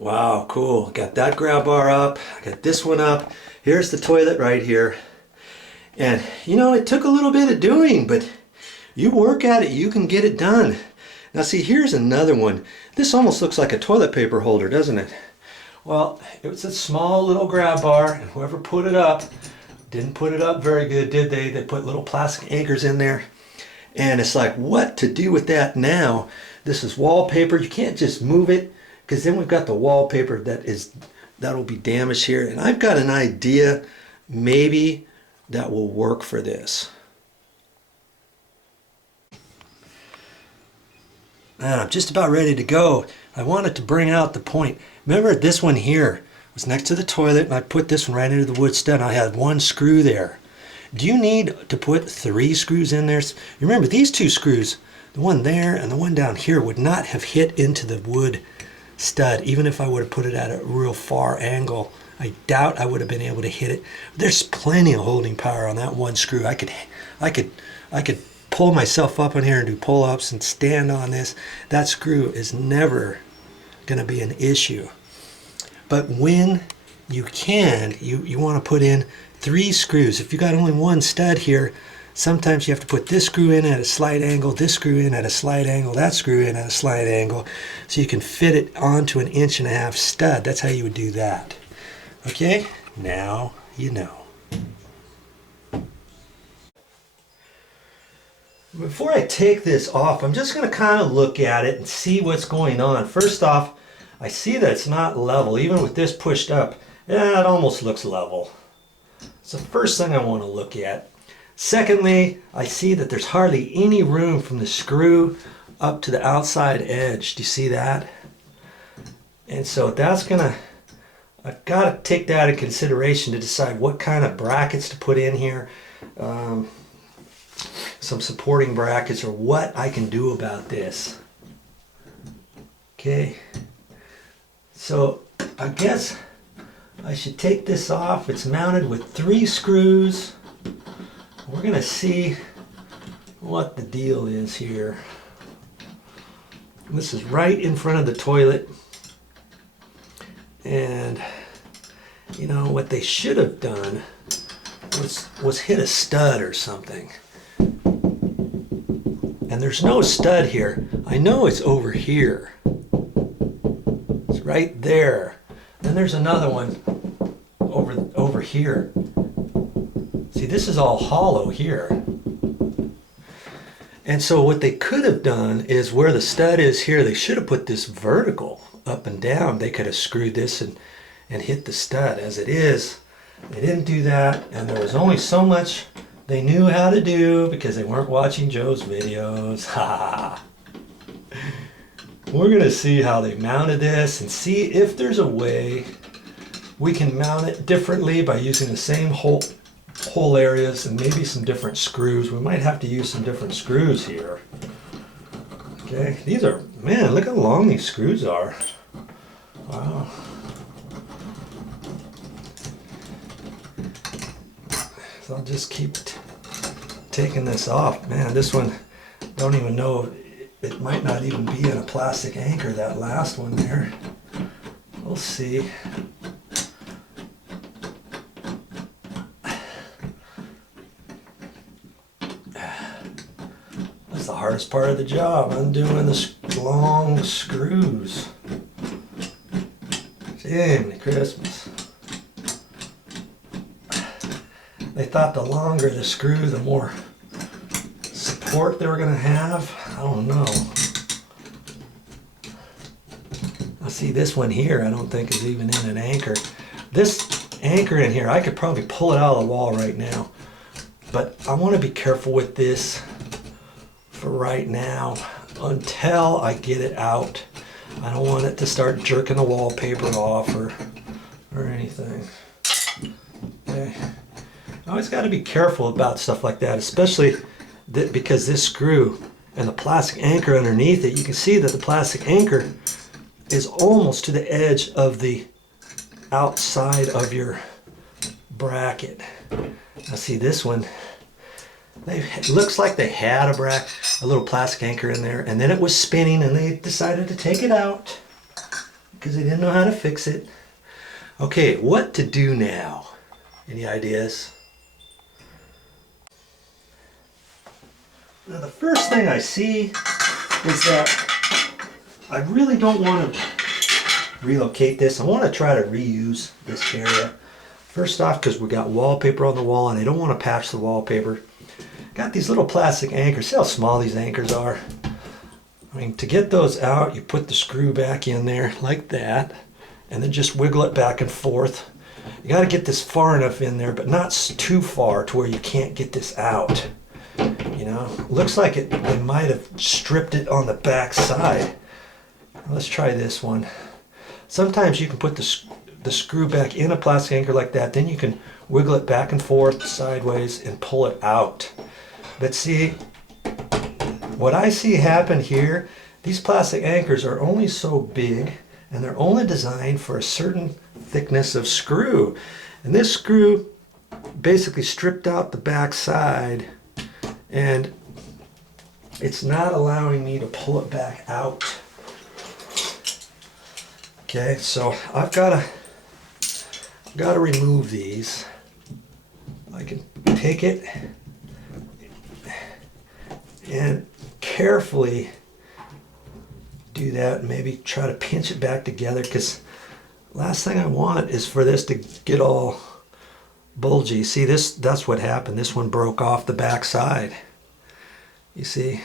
Wow, cool. Got that grab bar up. I got this one up. Here's the toilet right here. And you know, it took a little bit of doing, but you work at it, you can get it done. Now see, here's another one. This almost looks like a toilet paper holder, doesn't it? Well, it was a small little grab bar, and whoever put it up didn't put it up very good, did they? They put little plastic anchors in there. And it's like, what to do with that now? This is wallpaper. You can't just move it, because then we've got the wallpaper that'll be damaged here. And I've got an idea, maybe that will work for this. I'm just about ready to go. I wanted to bring out the point. Remember, this one here was next to the toilet, and I put this one right into the wood stud, and I had one screw there. Do you need to put 3 screws in there? You remember, these 2 screws, the one there and the one down here, would not have hit into the wood stud, even if I would have put it at a real far angle. I doubt I would have been able to hit it. There's plenty of holding power on that one screw. I could pull myself up in here and do pull-ups and stand on this. That screw is never going to be an issue. But when you can, you want to put in 3 screws. If you got only one stud here, sometimes you have to put this screw in at a slight angle, this screw in at a slight angle, that screw in at a slight angle, so you can fit it onto an 1.5 inch stud. That's how you would do that. Okay, now you know. Before I take this off, I'm just going to kind of look at it and see what's going on. First off, I see that it's not level. Even with this pushed up, yeah, it almost looks level. It's the first thing I want to look at. Secondly, I see that there's hardly any room from the screw up to the outside edge. Do you see that? And so that's gonna, I've got to take that into consideration to decide what kind of brackets to put in here. Some supporting brackets, or what I can do about this. Okay, so I guess I should take this off. It's mounted with 3 screws. We're gonna see what the deal is here. This is right in front of the toilet, and you know what they should have done was hit a stud or something. And there's no stud here. I know it's over here. It's right there. Then there's another one over here. See, this is all hollow here. And so what they could have done is, where the stud is here, they should have put this vertical up and down. They could have screwed this and hit the stud. As it is, they didn't do that, and there was only so much they knew how to do because they weren't watching Joe's videos. Ha! We're going to see how they mounted this and see if there's a way we can mount it differently by using the same hole areas and maybe some different screws. We might have to use some different screws here. Okay, these are, man, look how long these screws are. Wow. So I'll just keep taking this off. Man, this one, don't even know, it might not even be in a plastic anchor, that last one there. We'll see. That's the hardest part of the job, undoing the long screws. Jiminy Christmas. They thought the longer the screw, the more support they were going to have. I don't know. I see this one here, I don't think is even in an anchor. This anchor in here, I could probably pull it out of the wall right now. But I want to be careful with this for right now until I get it out. I don't want it to start jerking the wallpaper off or anything. Okay. I always got to be careful about stuff like that, especially because this screw and the plastic anchor underneath it, you can see that the plastic anchor is almost to the edge of the outside of your bracket. Now see this one, it looks like they had a little plastic anchor in there, and then it was spinning and they decided to take it out. because they didn't know how to fix it. Okay, what to do now? Any ideas? Now the first thing I see is that I really don't want to relocate this. I want to try to reuse this area. First off, because we got wallpaper on the wall and I don't want to patch the wallpaper. Got these little plastic anchors. See how small these anchors are? I mean, to get those out, you put the screw back in there like that, and then just wiggle it back and forth. You got to get this far enough in there, but not too far to where you can't get this out. You know, looks like they might have stripped it on the back side. Let's try this one. Sometimes you can put the screw back in a plastic anchor like that, then you can wiggle it back and forth sideways and pull it out. But see, what I see happen here, these plastic anchors are only so big and they're only designed for a certain thickness of screw. And this screw basically stripped out the back side and it's not allowing me to pull it back out. Okay, so I've got to remove these. I can take it and carefully do that and maybe try to pinch it back together, because last thing I want is for this to get all bulgy. See, that's what happened. This one broke off the back side. You see,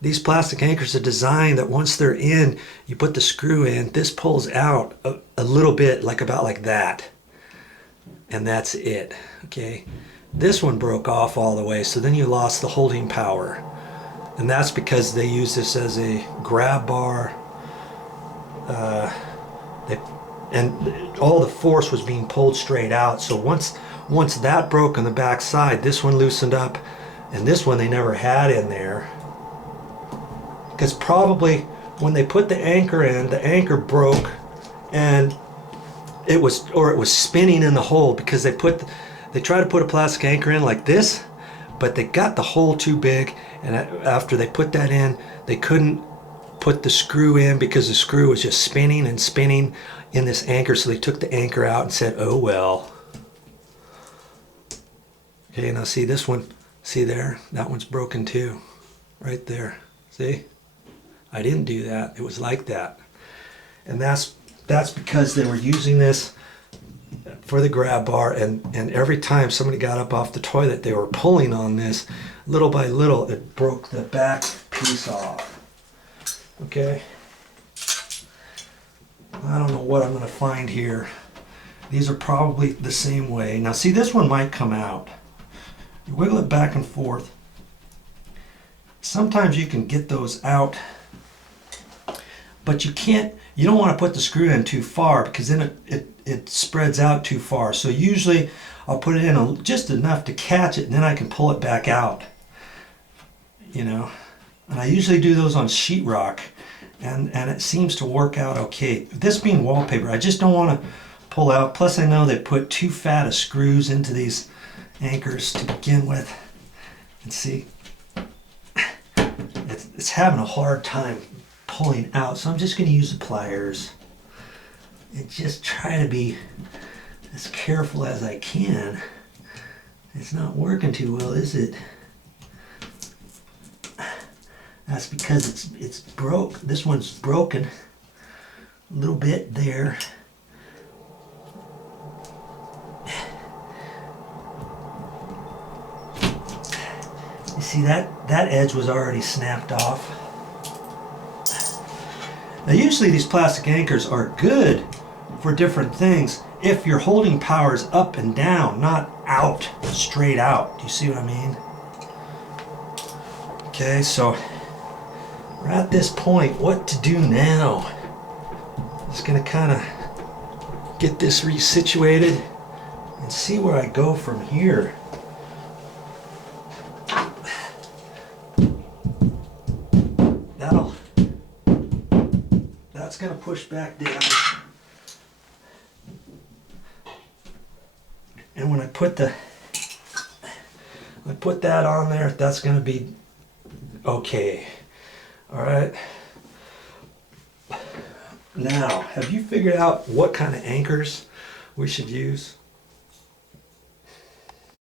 these plastic anchors are designed that once they're in, you put the screw in, this pulls out a little bit, about like that. And that's it, okay? This one broke off all the way, so then you lost the holding power. And that's because they use this as a grab bar. And all the force was being pulled straight out. So once that broke on the back side, this one loosened up, and this one they never had in there. Because probably when they put the anchor in, the anchor broke, and it was spinning in the hole, because they tried to put a plastic anchor in like this, but they got the hole too big, and after they put that in, they couldn't put the screw in because the screw was just spinning and spinning in this anchor, so they took the anchor out and said, oh well. Okay, now see this one, see there? That one's broken too, right there, see? I didn't do that, it was like that. And that's because they were using this for the grab bar, and every time somebody got up off the toilet, they were pulling on this. Little by little, it broke the back piece off. Okay? I don't know what I'm going to find here. These are probably the same way. Now see, this one might come out. You wiggle it back and forth. Sometimes you can get those out, but you don't want to put the screw in too far, because then it spreads out too far. So usually I'll put it in just enough to catch it, and then I can pull it back out. You know, and I usually do those on sheetrock, and it seems to work out okay. This being wallpaper, I just don't want to pull out. Plus I know they put too fat of screws into these anchors to begin with. And see, it's having a hard time pulling out, so I'm just going to use the pliers and just try to be as careful as I can. It's not working too well, is it? That's because it's broke. This one's broken a little bit there. You see that edge was already snapped off. Now usually these plastic anchors are good for different things if your holding power is up and down, not out, straight out. Do you see what I mean? Okay, so we're at this point. What to do now? Just gonna kind of get this resituated and see where I go from here. That's gonna push back down. And when I put that on there, that's gonna be okay. All right. Now, have you figured out what kind of anchors we should use?